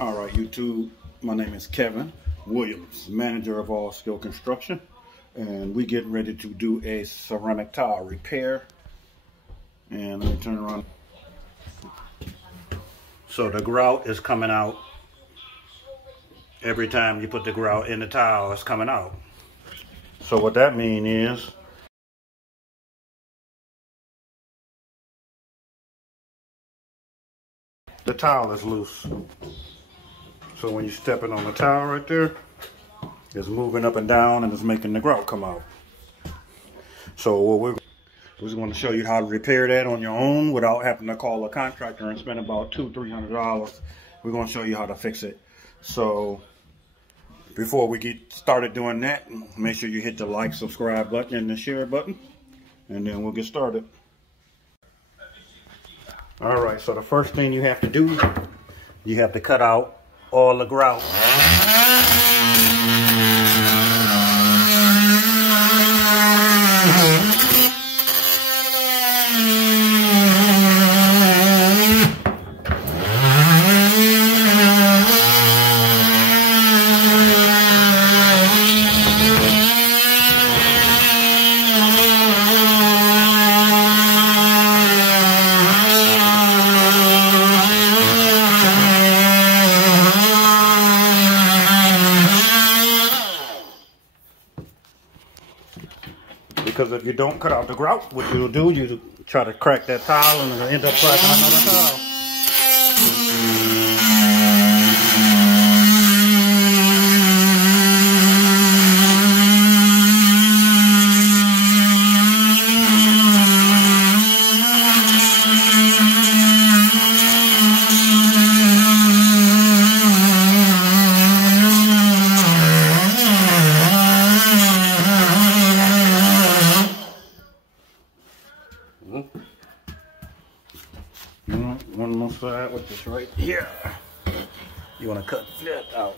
All right, YouTube, my name is Kevin Williams, manager of All Skill Construction, and we getting ready to do a ceramic tile repair. And let me turn around. So the grout is coming out. Every time you put the grout in the tile, it's coming out. So what that means is the tile is loose. So when you're stepping on the tile right there, it's moving up and down and it's making the grout come out. So what we're just going to show you how to repair that on your own without having to call a contractor and spend about $200–300. We're going to show you how to fix it. So before we get started doing that, make sure you hit the like, subscribe button and the share button, and then we'll get started. All right, so the first thing you have to do, you have to cut out all the grout. Because if you don't cut out the grout, what you'll do, you try to crack that tile and it'll end up cracking another tile. One more side, which is right here. You want to cut that out.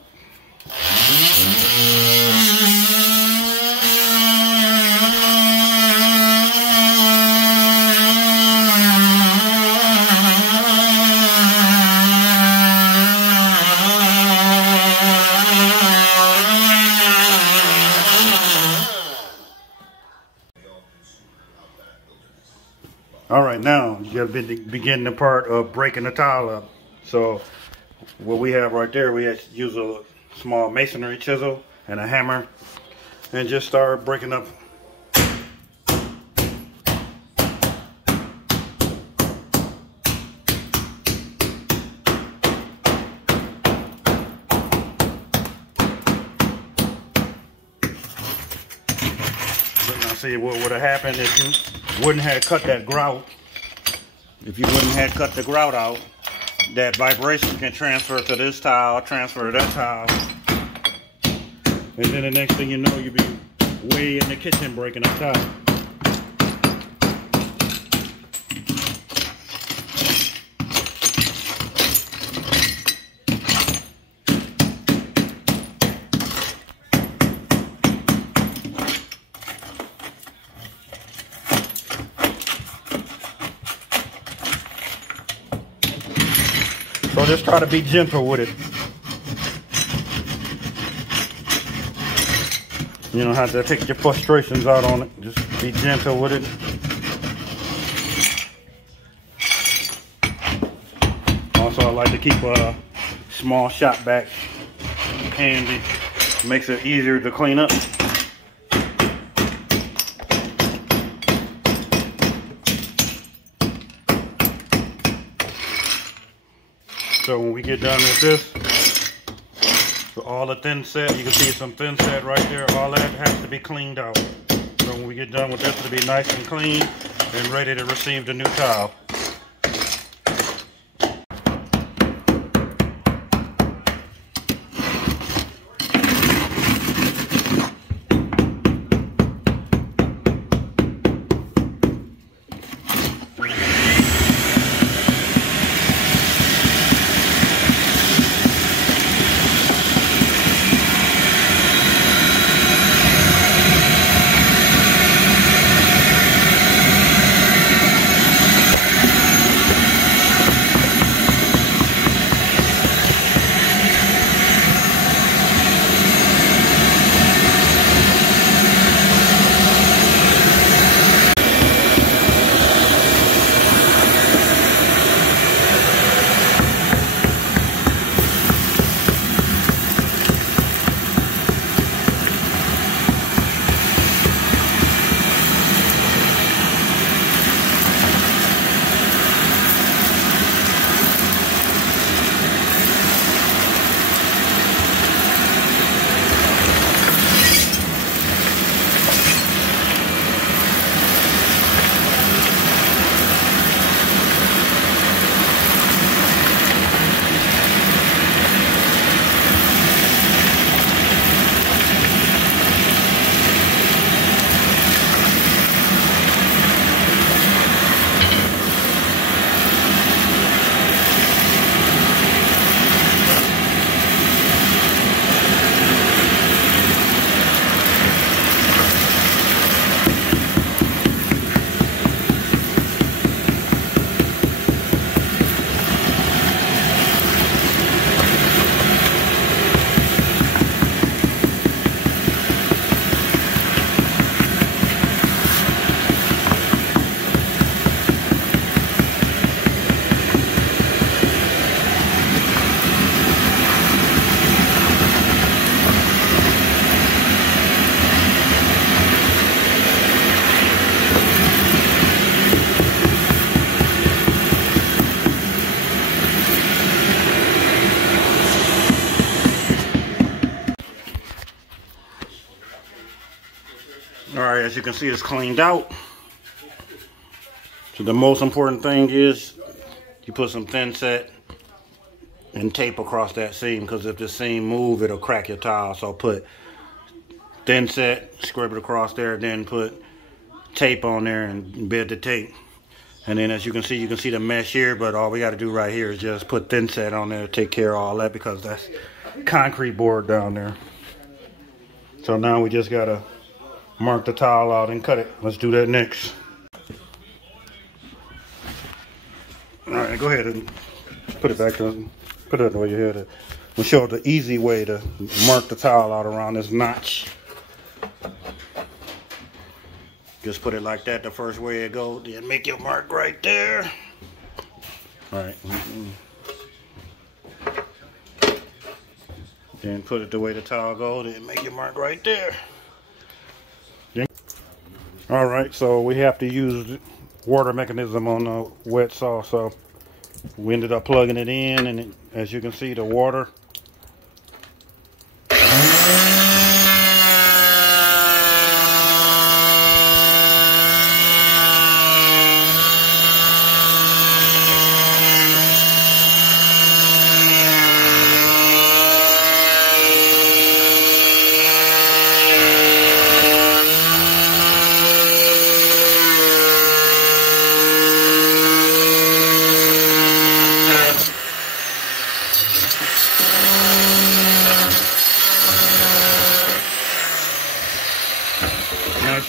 All right, now you got to begin the part of breaking the tile up. So what we have right there, we have to use a small masonry chisel and a hammer and just start breaking up. Now see what would have happened if you wouldn't have cut that grout. If you wouldn't have cut the grout out, that vibration can transfer to this tile, transfer to that tile. And then the next thing you know, you'll be way in the kitchen breaking up tile. So just try to be gentle with it. You don't have to take your frustrations out on it. Just be gentle with it. Also, I like to keep a small shop vac handy. Makes it easier to clean up. So when we get done with this, so all the thin set, you can see some thin set right there, all that has to be cleaned out. So when we get done with this, it'll be nice and clean and ready to receive the new tile. All right, as you can see, it's cleaned out. So the most important thing is you put some thin set and tape across that seam, because if the seam move, it'll crack your tile. So put thin set, scrape it across there, then put tape on there and bed the tape. And then as you can see the mesh here, but all we got to do right here is just put thin set on there to take care of all that, because that's concrete board down there. So now we just got to mark the tile out and cut it. Let's do that next. All right, go ahead and put it back to, put it the way you had it. We'll show the easy way to mark the tile out around this notch. Just put it like that the first way it goes, then make your mark right there. All right. Then put it the way the tile goes, then make your mark right there. All right, so we have to use water mechanism on the wet saw, so we ended up plugging it in, and as you can see, the water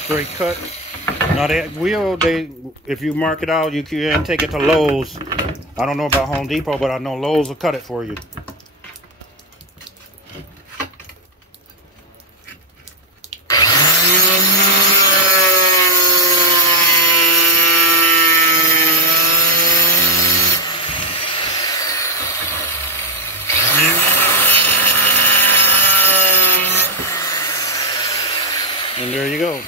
straight cut. Now that wheel, if you mark it out, you can take it to Lowe's. I don't know about Home Depot, but I know Lowe's will cut it for you. And there you go.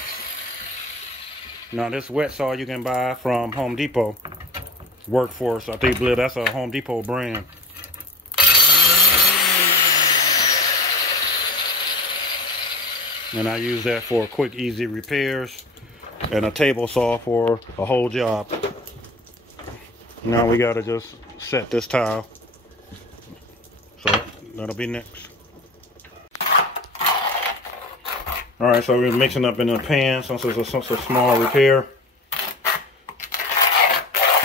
Now this wet saw you can buy from Home Depot. Workforce, I think that's a Home Depot brand. And I use that for quick, easy repairs, and a table saw for a whole job. Now we gotta just set this tile. So that'll be next. All right, so we're mixing up in a pan since it's a small repair.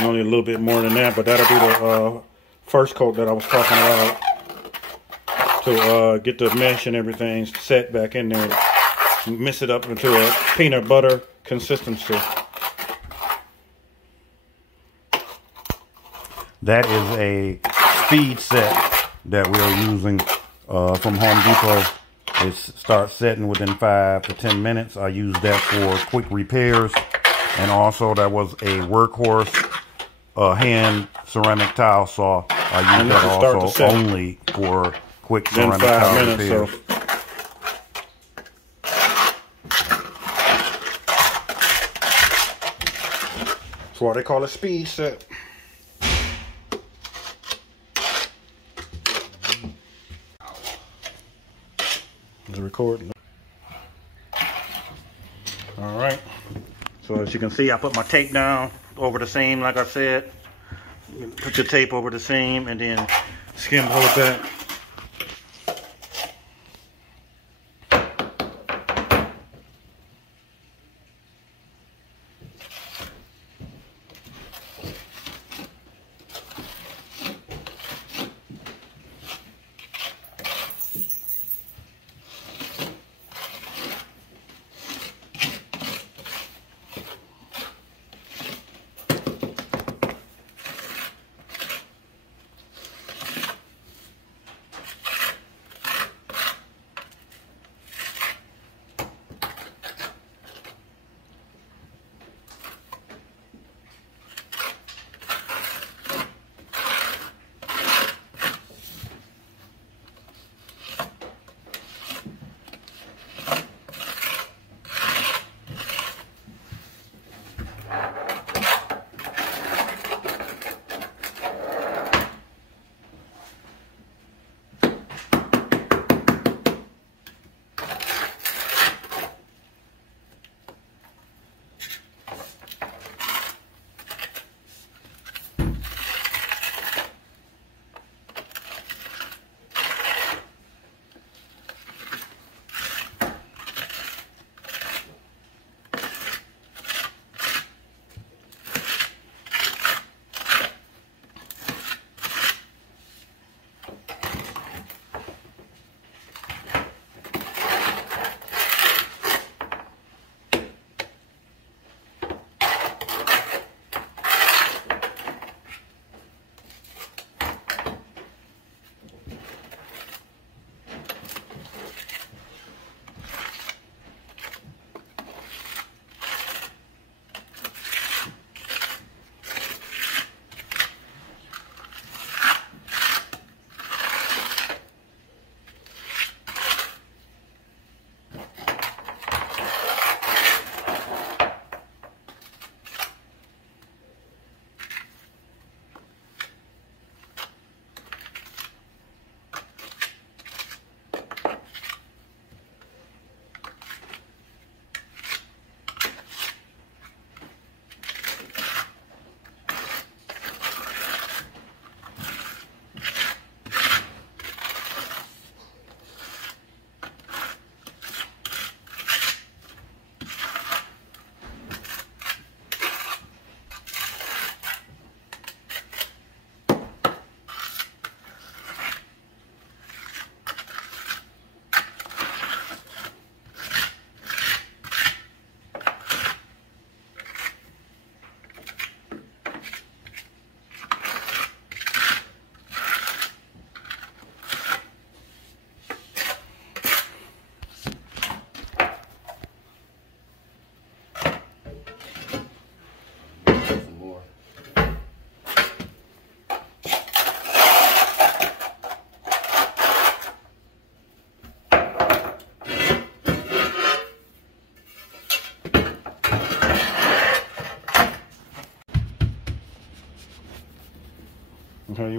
Only a little bit more than that, but that'll be the first coat that I was talking about to get the mesh and everything set back in there. Mix it up into a peanut butter consistency. That is a speed set that we're using from Home Depot. It starts setting within 5 to 10 minutes. I use that for quick repairs, and also that was a Workhorse hand ceramic tile saw. I use that also only for quick ceramic tile repairs. That's why they call it speed set. Is it recording? All right. So as you can see, I put my tape down over the seam, like I said. Put your tape over the seam and then skim hold that.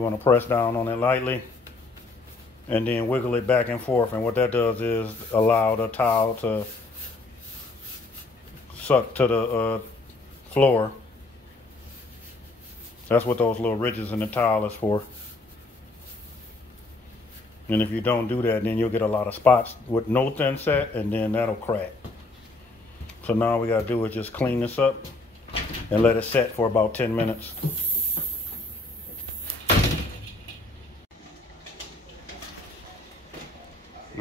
want to press down on it lightly and then wiggle it back and forth. And what that does is allow the towel to suck to the floor. That's what those little ridges in the towel is for. And if you don't do that, then you'll get a lot of spots with no thin set, and then that'll crack. So now all we gotta do is just clean this up and let it set for about 10 minutes.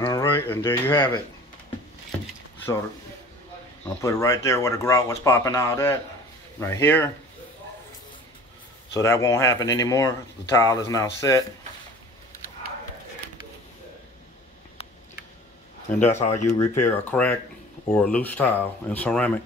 All right, and there you have it. So I'll put it right there where the grout was popping out at, right here. So that won't happen anymore. The towel is now set. And that's how you repair a crack or a loose tile in ceramic.